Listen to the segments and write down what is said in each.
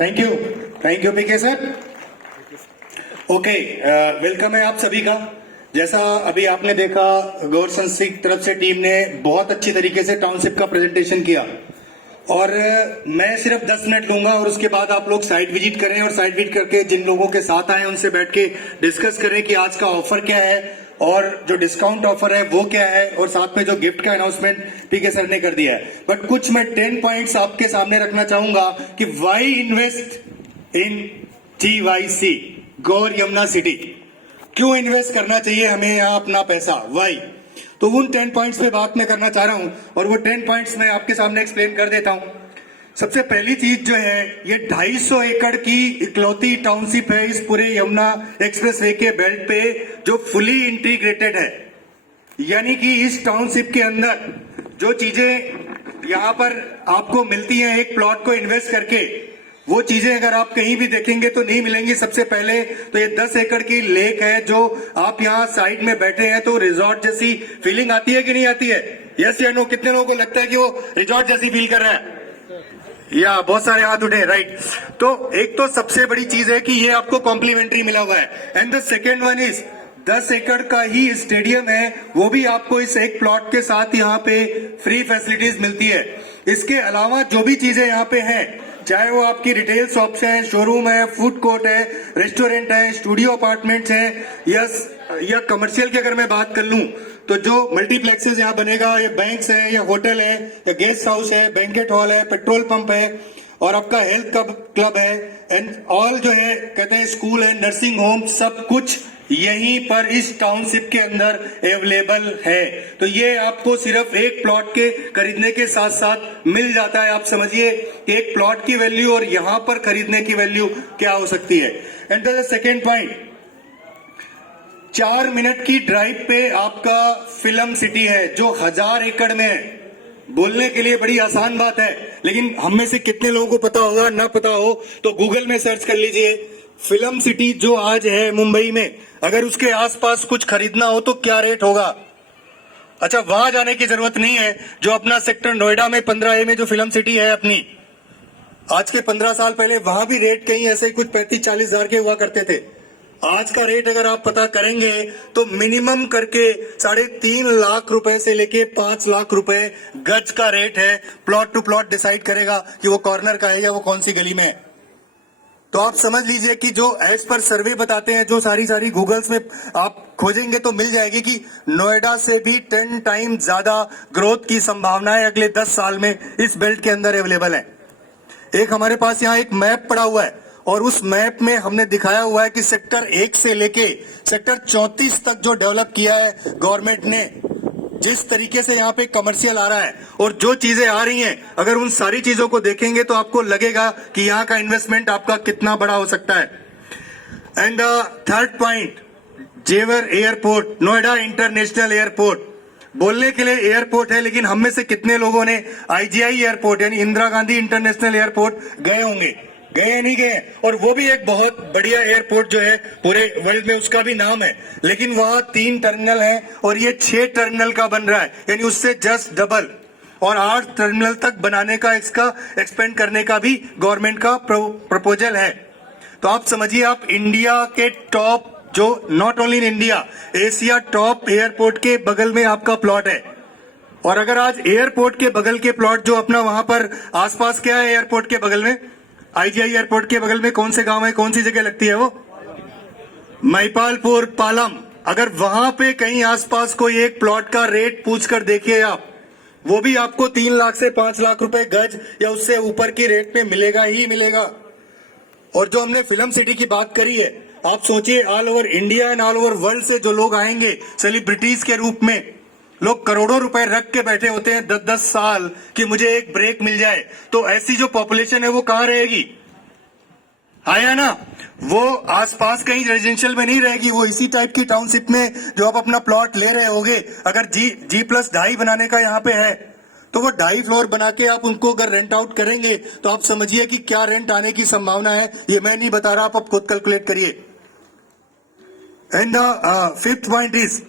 Thank you PK sir. Okay, welcome है आप सभी का। जैसा अभी आपने देखा, गौरसन सिंह की तरफ से टीम ने बहुत अच्छी तरीके से टाउनशिप का प्रेजेंटेशन किया और मैं सिर्फ 10 मिनट लूंगा और उसके बाद आप लोग साइट विजिट करें और साइट विजिट करके जिन लोगों के साथ आए उनसे बैठ के डिस्कस करें कि आज का ऑफर क्या है और जो डिस्काउंट ऑफर है वो क्या है और साथ में जो गिफ्ट का अनाउंसमेंट पीके सर ने कर दिया है। बट कुछ मैं 10 पॉइंट्स आपके सामने रखना चाहूंगा कि why invest in GYC, Gaur Yamuna city. क्यों इन्वेस्ट करना चाहिए हमें यहाँ अपना पैसा, वाई। तो उन 10 पॉइंट्स पे बात मैं करना चाह रहा हूं और वो 10 पॉइंट्स मैं आपके सामने एक्सप्लेन कर देता हूं। सबसे पहली चीज जो है, ये 250 एकड़ की इकलौती टाउनशिप है इस पूरे यमुना एक्सप्रेस वे के बेल्ट पे जो फुली इंटीग्रेटेड है। यानी कि इस टाउनशिप के अंदर जो चीजें यहां पर आपको मिलती हैं एक प्लॉट को इन्वेस्ट करके, वो चीजें अगर आप कहीं भी देखेंगे तो नहीं मिलेंगी। सबसे पहले तो ये 10 एकड़ की लेक है जो आप यहाँ साइड में बैठे हैं तो रिजॉर्ट जैसी फीलिंग आती है कि नहीं आती है? यस या नो? कितने लोगों को लगता है कि वो रिजॉर्ट जैसी फील कर रहा है? या बहुत सारे हाथ उठे, राइट। तो एक तो सबसे बड़ी चीज है कि ये आपको कॉम्प्लीमेंट्री मिला हुआ है। And the second one is 10 एकड़ का ही स्टेडियम है, वो भी आपको इस एक प्लॉट के साथ यहाँ पे फ्री फैसिलिटीज मिलती है। इसके अलावा जो भी चीजें यहाँ पे हैं, चाहे वो आपकी रिटेल शॉप्स हैं, शोरूम है, फूड कोर्ट है, रेस्टोरेंट है, स्टूडियो अपार्टमेंट्स हैं, या कमर्शियल की अगर मैं बात कर लूं तो जो मल्टीप्लेक्सेस यहाँ बनेगा, ये बैंक्स है या होटल है या गेस्ट हाउस है, बैंकेट हॉल है, पेट्रोल पंप है और आपका हेल्थ क्लब है एंड ऑल जो है कहते हैं स्कूल है, नर्सिंग होम, सब कुछ यहीं पर इस टाउनशिप के अंदर अवेलेबल है। तो ये आपको सिर्फ एक प्लॉट के खरीदने के साथ साथ मिल जाता है। आप समझिए कि एक प्लॉट की वैल्यू और यहां पर खरीदने की वैल्यू क्या हो सकती है। And the second point, 4 minute की ड्राइव पे आपका फिल्म सिटी है जो 1000 एकड़ में है। बोलने के लिए बड़ी आसान बात है, लेकिन हम में से कितने लोगों को पता होगा, ना पता हो तो गूगल में सर्च कर लीजिए फिल्म सिटी जो आज है मुंबई में, अगर उसके आसपास कुछ खरीदना हो तो क्या रेट होगा। अच्छा, वहां जाने की जरूरत नहीं है। जो अपना सेक्टर नोएडा में 15A में जो फिल्म सिटी है अपनी, आज के 15 साल पहले वहां भी रेट कहीं ऐसे कुछ 35-40 हजार के हुआ करते थे। आज का रेट अगर आप पता करेंगे तो मिनिमम करके 3.5 लाख रुपए से लेके 5 लाख रुपए गज का रेट है। प्लॉट टू प्लॉट डिसाइड करेगा कि वो कॉर्नर का है या वो कौन सी गली में है। तो आप समझ लीजिए कि जो एज पर सर्वे बताते हैं, जो सारी गूगल्स में आप खोजेंगे तो मिल जाएगी कि नोएडा से भी 10 टाइम ज्यादा ग्रोथ की संभावनाएं अगले 10 साल में इस बेल्ट के अंदर अवेलेबल है। एक हमारे पास यहाँ एक मैप पड़ा हुआ है और उस मैप में हमने दिखाया हुआ है कि सेक्टर 1 से लेके सेक्टर 34 तक जो डेवलप किया है गवर्नमेंट ने, जिस तरीके से यहाँ पे कमर्शियल आ रहा है और जो चीजें आ रही हैं, अगर उन सारी चीजों को देखेंगे तो आपको लगेगा कि यहाँ का इन्वेस्टमेंट आपका कितना बड़ा हो सकता है। एंड थर्ड पॉइंट, जेवर एयरपोर्ट, नोएडा इंटरनेशनल एयरपोर्ट। बोलने के लिए एयरपोर्ट है, लेकिन हम में से कितने लोगों ने IGI एयरपोर्ट यानी इंदिरा गांधी इंटरनेशनल एयरपोर्ट गए होंगे? गए नहीं गए? और वो भी एक बहुत बढ़िया एयरपोर्ट जो है पूरे वर्ल्ड में, उसका भी नाम है। लेकिन वहां 3 टर्मिनल है और ये 6 टर्मिनल का बन रहा है, यानी उससे जस्ट डबल, और 8 टर्मिनल तक बनाने का, इसका एक्सपेंड करने का भी गवर्नमेंट का प्रपोजल है। तो आप समझिए, आप इंडिया के टॉप, जो not only in India, Asia top airport के बगल में आपका प्लॉट है। और अगर आज एयरपोर्ट के बगल के प्लॉट जो अपना वहां पर आसपास क्या है, एयरपोर्ट के बगल में, IGI एयरपोर्ट के बगल में कौन से गांव है, कौन सी जगह लगती है वो? महिपालपुर, पालम। अगर वहां पे कहीं आसपास कोई एक प्लॉट का रेट पूछकर देखिए आप, वो भी आपको 3 लाख से 5 लाख रुपए गज या उससे ऊपर की रेट में मिलेगा ही मिलेगा। और जो हमने फिल्म सिटी की बात करी है, आप सोचिए all over India and all over world से जो लोग आएंगे सेलिब्रिटीज के रूप में, लोग करोड़ों रुपए रख के बैठे होते हैं 10-10 साल कि मुझे एक ब्रेक मिल जाए। तो ऐसी जो पॉपुलेशन है वो कहाँ रहेगी? आया ना? वो आसपास कहीं रेजिडेंशियल में नहीं रहेगी, वो इसी टाइप की टाउनशिप में जो आप अपना प्लॉट ले रहे होगे, अगर G+2.5 बनाने का यहाँ पे है तो वो 2.5 फ्लोर बना के आप उनको अगर रेंट आउट करेंगे तो आप समझिए कि क्या रेंट आने की संभावना है। ये मैं नहीं बता रहा, आप खुद कैलकुलेट करिए। And the 5th point is,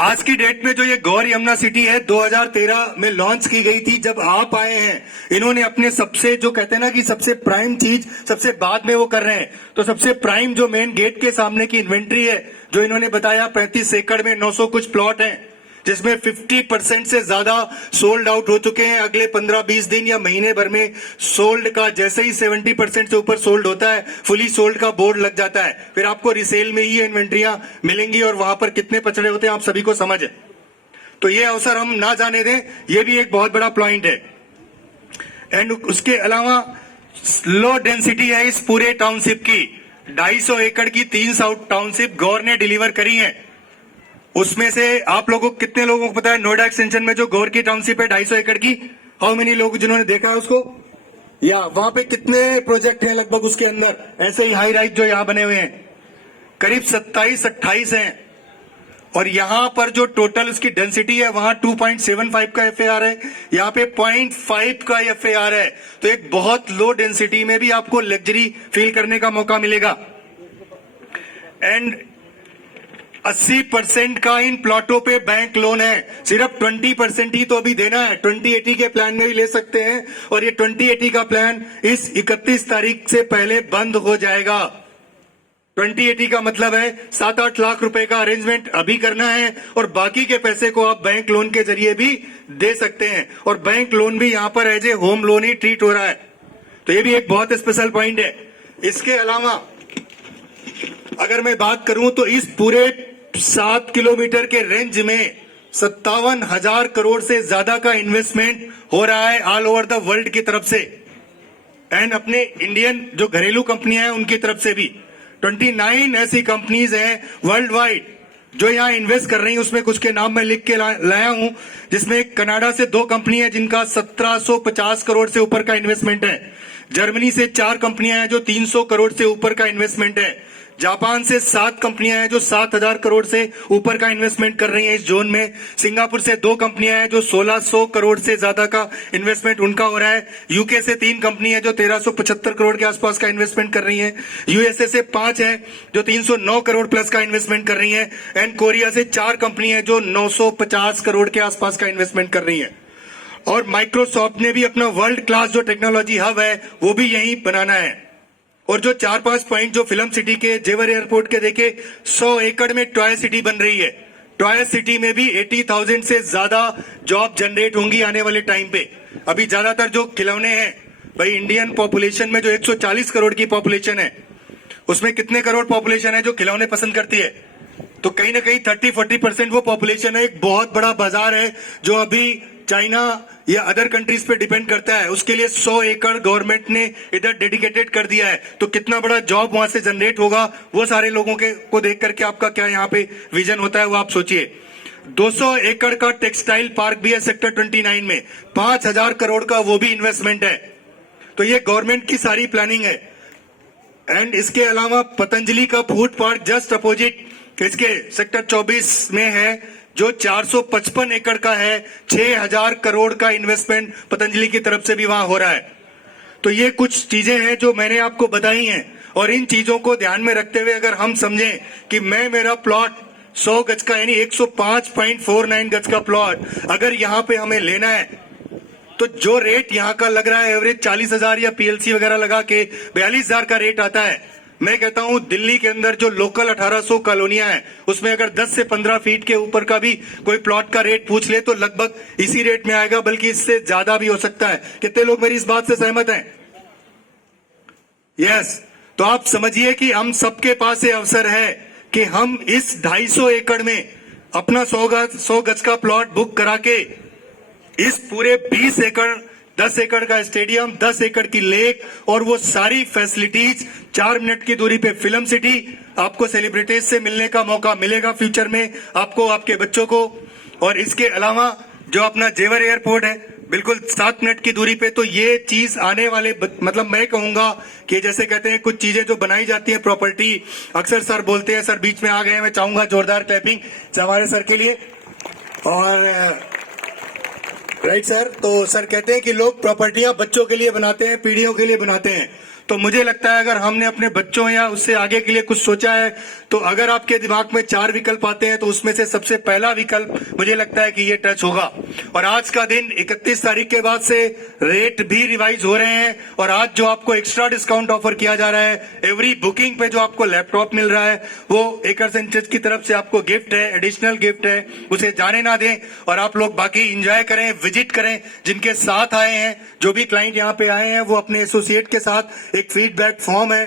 आज की डेट में जो ये गौर यमुना सिटी है 2013 में लॉन्च की गई थी। जब आप आए हैं, इन्होंने अपने सबसे जो कहते हैं ना कि सबसे प्राइम चीज सबसे बाद में वो कर रहे हैं, तो सबसे प्राइम जो मेन गेट के सामने की इन्वेंट्री है जो इन्होंने बताया 35 एकड़ में 900 कुछ प्लॉट हैं, जिसमें 50% से ज्यादा सोल्ड आउट हो चुके हैं। अगले 15-20 दिन या महीने भर में सोल्ड का जैसे ही 70% से ऊपर सोल्ड होता है, फुली सोल्ड का बोर्ड लग जाता है, फिर आपको रिसेल में ही ये इन्वेंट्रियां मिलेंगी और वहां पर कितने पचड़े होते हैं आप सभी को समझ है। तो ये अवसर हम ना जाने दें, ये भी एक बहुत बड़ा पॉइंट है। एंड उसके अलावा लो डेंसिटी है इस पूरे टाउनशिप की। 250 एकड़ की 3 साउथ टाउनशिप गौर ने डिलीवर करी है। उसमें से आप लोगों को कितने लोगों को पता है नोएडा एक्सटेंशन में जो गौर की टाउनशिप है 250 एकड़ की? हाउ मेनी लोग जिन्होंने देखा है उसको? या वहां पे कितने प्रोजेक्ट हैं लगभग उसके अंदर ऐसे ही हाई राइज जो यहां बने हुए हैं? करीब 27-28 हैं। और यहां पर जो टोटल उसकी डेंसिटी है वहां 2.75 का एफएआर है, यहाँ पे 0.5 का एफएआर है। तो एक बहुत लो डेंसिटी में भी आपको लग्जरी फील करने का मौका मिलेगा। एंड 80% का इन प्लॉटों पे बैंक लोन है, सिर्फ 20% ही तो अभी देना है। 2080 के प्लान में भी ले सकते हैं और ये 2080 का प्लान इस 31 तारीख से पहले बंद हो जाएगा। 2080 का मतलब है 7-8 लाख रुपए का अरेंजमेंट अभी करना है और बाकी के पैसे को आप बैंक लोन के जरिए भी दे सकते हैं। और बैंक लोन भी यहां पर एज ए होम लोन ही ट्रीट हो रहा है। तो ये भी एक बहुत स्पेशल पॉइंट है। इसके अलावा अगर मैं बात करूं तो इस पूरे 7 किलोमीटर के रेंज में 57,000 करोड़ से ज्यादा का इन्वेस्टमेंट हो रहा है ऑल ओवर द वर्ल्ड की तरफ से। एंड अपने इंडियन जो घरेलू कंपनियां हैं उनकी तरफ से भी 29 ऐसी कंपनीज हैं वर्ल्ड वाइड जो यहां इन्वेस्ट कर रही हैं। उसमें कुछ के नाम मैं लिख के लाया हूं, जिसमें कनाडा से 2 कंपनी है जिनका 1750 करोड़ से ऊपर का इन्वेस्टमेंट है। जर्मनी से 4 कंपनियां हैं जो 300 करोड़ से ऊपर का इन्वेस्टमेंट है। जापान से 7 कंपनियां हैं जो 7,000 करोड़ से ऊपर का इन्वेस्टमेंट कर रही हैं इस जोन में। सिंगापुर से 2 कंपनियां हैं जो 1600 करोड़ से ज्यादा का इन्वेस्टमेंट उनका हो रहा है। यूके से 3 कंपनी है जो 1375 करोड़ के आसपास का इन्वेस्टमेंट कर रही हैं। यूएसए से 5 है जो 309 करोड़ प्लस का इन्वेस्टमेंट कर रही है। एंड कोरिया से 4 कंपनी है जो 950 करोड़ के आसपास का इन्वेस्टमेंट कर रही है। और माइक्रोसॉफ्ट ने भी अपना वर्ल्ड क्लास जो टेक्नोलॉजी हब है वो भी यहीं बनाना है। और जो 4-5 पॉइंट जो फिल्म सिटी के जेवर एयरपोर्ट के देखे, 100 एकड़ में टॉय सिटी बन रही है। टॉय सिटी में भी 80,000 से ज्यादा जॉब जनरेट होंगी आने वाले टाइम पे। अभी ज्यादातर जो खिलौने हैं भाई, इंडियन पॉपुलेशन में जो 140 करोड़ की पॉपुलेशन है उसमें कितने करोड़ पॉपुलेशन है जो खिलौने पसंद करती है? तो कहीं ना कहीं 30-40% वो पॉपुलेशन है। एक बहुत बड़ा बाजार है जो अभी चाइना या अदर कंट्रीज पे डिपेंड करता है। उसके लिए 100 एकड़ गवर्नमेंट ने इधर डेडिकेटेड कर दिया है। तो कितना बड़ा जॉब वहां से जनरेट होगा वो सारे लोगों के को देख करके आपका क्या यहाँ पे विजन होता है वो आप सोचिए। 200 एकड़ का टेक्सटाइल पार्क भी है सेक्टर 29 में, 5,000 करोड़ का वो भी इन्वेस्टमेंट है। तो ये गवर्नमेंट की सारी प्लानिंग है। एंड इसके अलावा पतंजलि का फूड पार्क जस्ट अपोजिट इसके सेक्टर 24 में है जो 455 एकड़ का है। 6,000 करोड़ का इन्वेस्टमेंट पतंजलि की तरफ से भी वहां हो रहा है। तो ये कुछ चीजें हैं जो मैंने आपको बताई हैं और इन चीजों को ध्यान में रखते हुए अगर हम समझें कि मेरा प्लॉट 100 गज का यानी 105.49 गज का प्लॉट अगर यहाँ पे हमें लेना है तो जो रेट यहाँ का लग रहा है एवरेज 40,000 या पीएलसी वगैरह लगा के 42,000 का रेट आता है। मैं कहता हूं दिल्ली के अंदर जो लोकल 1800 कॉलोनियां हैं उसमें अगर 10 से 15 फीट के ऊपर का भी कोई प्लॉट का रेट पूछ ले तो लगभग इसी रेट में आएगा, बल्कि इससे ज्यादा भी हो सकता है। कितने लोग मेरी इस बात से सहमत हैं? यस। तो आप समझिए कि हम सबके पास ये अवसर है कि हम इस 250 एकड़ में अपना 100 गज का प्लॉट बुक करा के इस पूरे 20 एकड़ 10 एकड़ का स्टेडियम, 10 एकड़ की लेक और वो सारी फैसिलिटीज 4 मिनट की दूरी पे फिल्म सिटी, आपको सेलिब्रिटीज से मिलने का मौका मिलेगा फ्यूचर में, आपको आपके बच्चों को। और इसके अलावा जो अपना जेवर एयरपोर्ट है बिल्कुल 7 मिनट की दूरी पे। तो ये चीज आने वाले मतलब मैं कहूंगा कि जैसे कहते हैं कुछ चीजें जो बनाई जाती है प्रॉपर्टी, अक्सर सर बोलते हैं, सर बीच में आ गए, मैं चाहूंगा जोरदार क्लैपिंग हमारे सर के लिए। और राइट सर, तो सर कहते हैं कि लोग प्रॉपर्टियां बच्चों के लिए बनाते हैं, पीढ़ियों के लिए बनाते हैं। तो मुझे लगता है अगर हमने अपने बच्चों या उससे आगे के लिए कुछ सोचा है, तो अगर आपके दिमाग में 4 विकल्प आते हैं तो उसमें से सबसे पहला विकल्प मुझे लगता है कि ये टच होगा। और आज का दिन 31 तारीख के बाद से रेट भी रिवाइज हो रहे हैं, और आज जो आपको एक्स्ट्रा डिस्काउंट ऑफर किया जा रहा है, एवरी बुकिंग पे जो आपको लैपटॉप मिल रहा है वो एकर्स एंड चर्च की तरफ से आपको गिफ्ट है, एडिशनल गिफ्ट है, उसे जाने ना दें और आप लोग बाकी एंजॉय करें, विजिट करें। जिनके साथ आए हैं, जो भी क्लाइंट यहाँ पे आए हैं, वो अपने एसोसिएट के साथ एक फीडबैक फॉर्म है